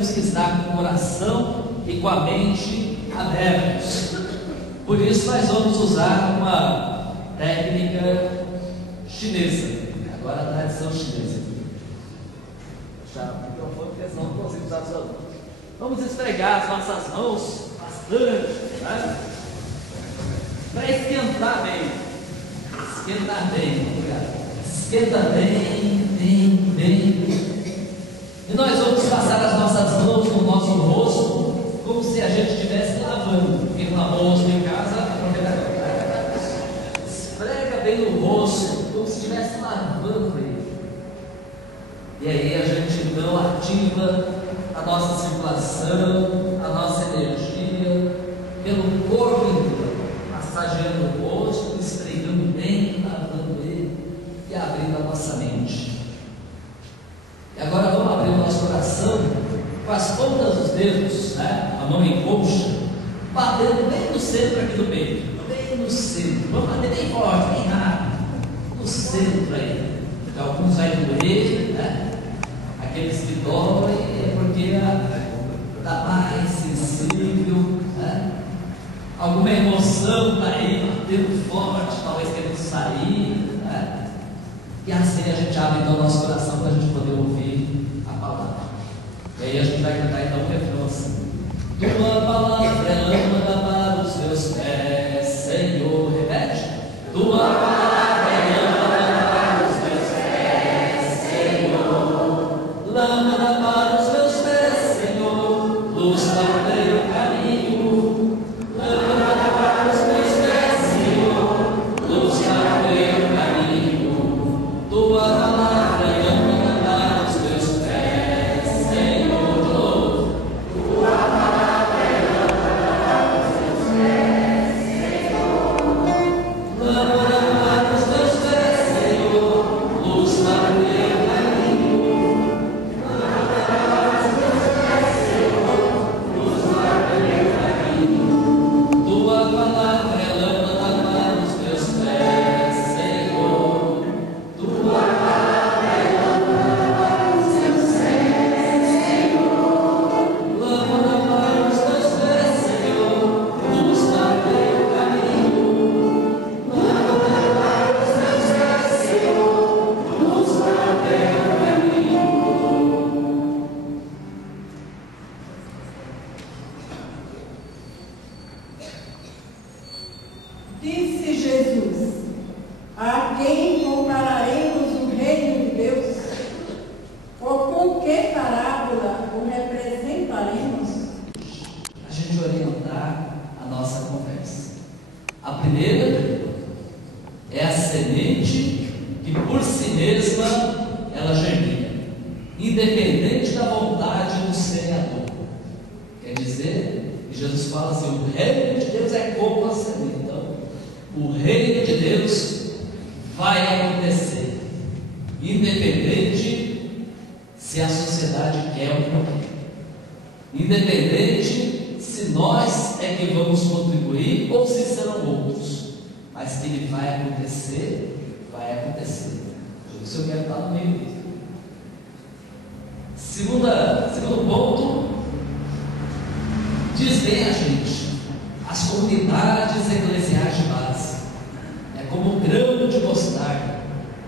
temos que estar com o coração e com a mente abertos. Por isso nós vamos usar uma técnica chinesa, agora a tradição chinesa. Já o microfone, porque senão não consigo usar sua mão. Vamos esfregar as nossas mãos bastante, né? Para esquentar bem. Esquentar bem, obrigado. Esquenta bem, bem, bem. E nós vamos passar as nossas mãos no nosso rosto, como se a gente estivesse lavando. Quem lavou o rosto em casa, aproveita agora. Esfrega bem no rosto, como se estivesse lavando ele. E aí a gente então ativa a nossa circulação, a nossa energia pelo corpo inteiro, massageando o rosto, esfregando bem, lavando ele e abrindo a nossa mente. E agora vamos abrir o nosso coração com as pontas dos dedos, né? A mão em colcha, batendo bem no centro aqui do peito, bem no centro. Vamos bater bem forte, bem rápido, no centro aí. Porque alguns vai doer, né? Aqueles que doem é porque está mais sensível, né? Alguma emoção está aí, batendo forte, talvez querendo sair, né? E assim a gente abre então o nosso coração para a gente poder ouvir a palavra. E aí a gente vai cantar então o refrão assim: Tua palavra é lâmpada para os teus pés, Senhor. Repete. Tua palavra é lâmpada para os teus pés, Senhor. Lâmpada para os meus pés, Senhor. Luz para o meu caminho. Lâmpada para os meus pés, Senhor. Luz para o meu caminho. Tua palavra é lâmpada para os teus pés, Senhor. De novo. Tua palavra é lâmpada para os teus pés, Senhor. Lâmpada para os teus pés, Senhor. Luz para o meu caminho. Lâmpada para os teus pés, Senhor. Luz para o meu caminho. Tua palavra é lâmpada para os teus pés, Senhor. Tua palavra é lâmpada para os teus pés, Senhor. Lâmpada para os teus pés, Senhor. Luz para o meu caminho. Lâmpada para os teus pés, Senhor. Luz para o meu caminho. Disse Jesus: a quem compararemos o reino de Deus? Ou com que parábola o representaremos? A gente orientar a nossa conversa. A primeira é a semente que por si mesma ela germina, independente da vontade do semeador. Quer dizer, que Jesus fala assim: o reino de Deus é como a semente. Então, o reino de Deus vai acontecer, independente se a sociedade quer ou não quer, independente se nós é que vamos contribuir ou se serão outros, mas que ele vai acontecer, vai acontecer. Por isso eu quero estar no meio disso. Segundo ponto, diz bem a gente, as comunidades eclesiais de base é como um grão de mostarda,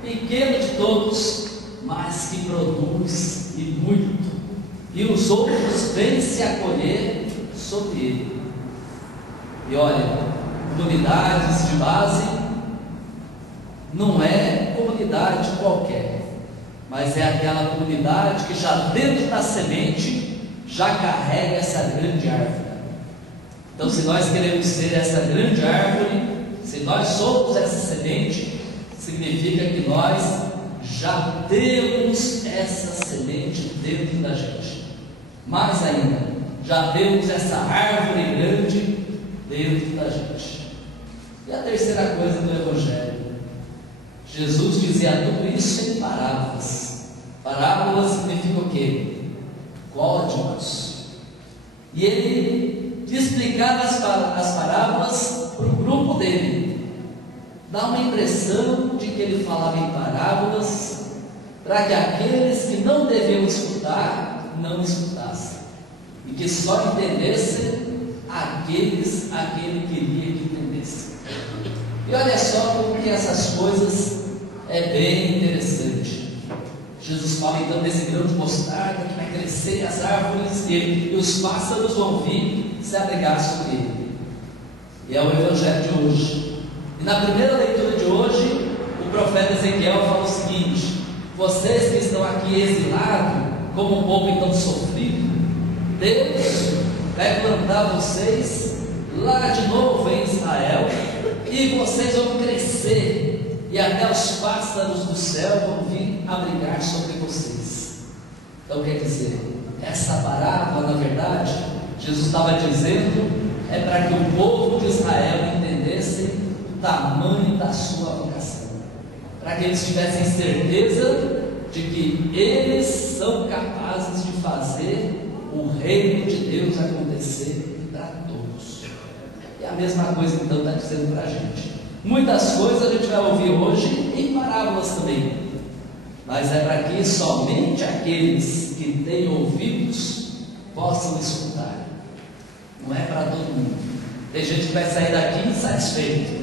pequeno de todos, mas que produz e muito, e os outros vêm se acolher sobre ele. E olha, comunidades de base não é comunidade qualquer, mas é aquela comunidade que já dentro da semente já carrega essa grande árvore. Então, se nós queremos ser essa grande árvore, se nós somos essa semente, significa que nós já temos essa semente dentro da gente. Mais ainda, já temos essa árvore grande dentro da gente. E a terceira coisa do Evangelho, Jesus dizia tudo isso em parábolas. Parábolas significa o quê? Códigos. E ele explicava as parábolas para o grupo dele. Dá uma impressão de que ele falava em parábolas para que aqueles que não deviam escutar, não escutassem. e que só entendessem aqueles a quem ele queria que entendessem. E olha só como que essas coisas é bem interessante. Jesus fala então desse grão de mostarda que vai crescer as árvores dele, e os pássaros vão vir se abrigar sobre ele. E é o evangelho de hoje. E na primeira leitura de hoje, o profeta Ezequiel fala o seguinte: vocês que estão aqui exilados, como um povo então sofrido, Deus vai plantar vocês lá de novo em Israel, e vocês vão crescer, e até os pássaros do céu vão vir abrigar sobre vocês. Então quer dizer, essa parábola, na verdade, Jesus estava dizendo, é para que o povo de Israel entendesse o tamanho da sua vocação, para que eles tivessem certeza de que eles são capazes de fazer o reino de Deus acontecer para todos. E a mesma coisa então está dizendo para a gente. Muitas coisas a gente vai ouvir hoje em parábolas também, mas é para que somente aqueles que têm ouvidos possam escutar. Não é para todo mundo. Tem gente que vai sair daqui insatisfeito,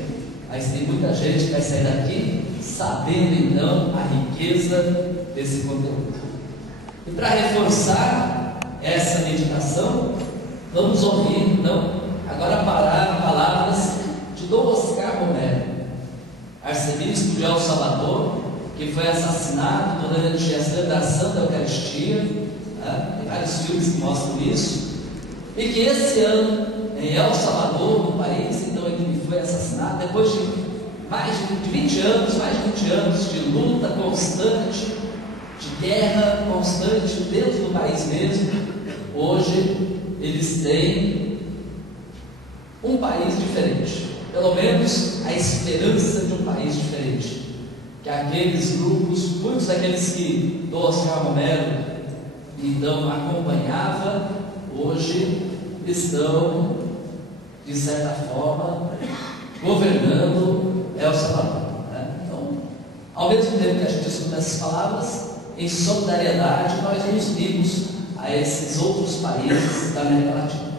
mas tem muita gente que vai sair daqui sabendo então a riqueza desse conteúdo. E para reforçar essa meditação, vamos ouvir então agora palavras de Dom Oscar Romero, arcebispo de El Salvador, que foi assassinado durante a celebração da Eucaristia. Tem vários filmes que mostram isso. E que esse ano, em El Salvador, no país então ele foi assassinado, depois de mais de 20 anos de luta constante, de guerra constante dentro do país mesmo, hoje eles têm um país diferente, pelo menos a esperança de um país diferente, que aqueles grupos, muitos daqueles que Dom Oscar Romero então acompanhava, hoje estão, de certa forma, governando El Salvador. Então, ao mesmo tempo que a gente escuta essas palavras, em solidariedade, nós nos unimos a esses outros países da América Latina.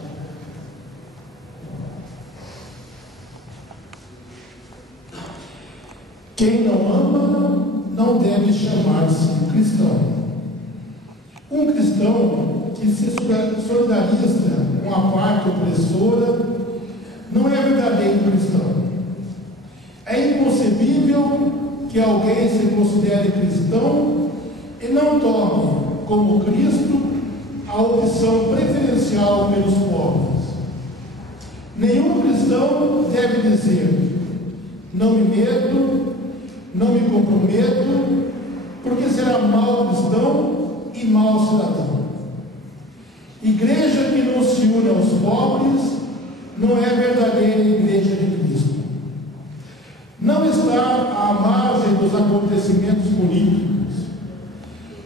Quem não ama não deve chamar-se cristão. Um cristão que se solidariza com a parte opressora não é verdadeiro cristão. É inconcebível que alguém se considere cristão e não tome, como Cristo, a opção preferencial pelos pobres. Nenhum cristão deve dizer: não me meto, não me comprometo, porque será mau cristão e mau cidadão. Igreja que não se une aos pobres não é verdadeira igreja de Cristo. Não está à margem dos acontecimentos políticos.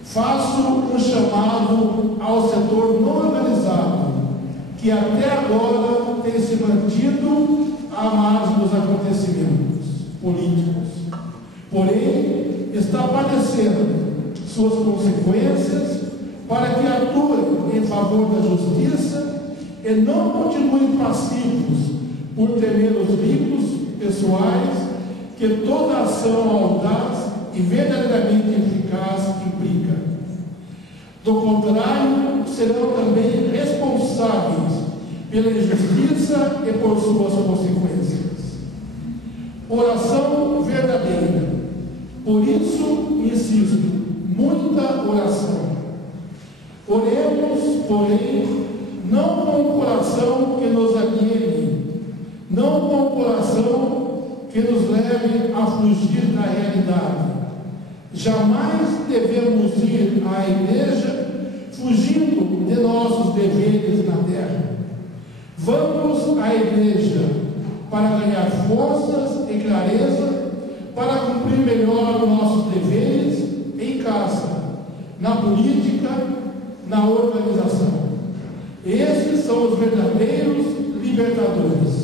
Faço um chamado ao setor não organizado, que até agora tem se mantido à margem dos acontecimentos políticos, porém está padecendo suas consequências, para que atuem em favor da justiça e não continuem passivos por temer os ricos pessoais que toda ação audaz e verdadeiramente eficaz implica. Do contrário, serão também responsáveis pela injustiça e por suas consequências. Oração verdadeira. Por isso, insisto, muita oração. Oremos, porém, não com um coração que nos aliene, não com um coração que nos leve a fugir da realidade. Jamais devemos ir à igreja fugindo de nossos deveres na terra. Vamos à igreja para ganhar forças e clareza, para cumprir melhor os nossos deveres em casa, na política, na organização. Esses são os verdadeiros libertadores.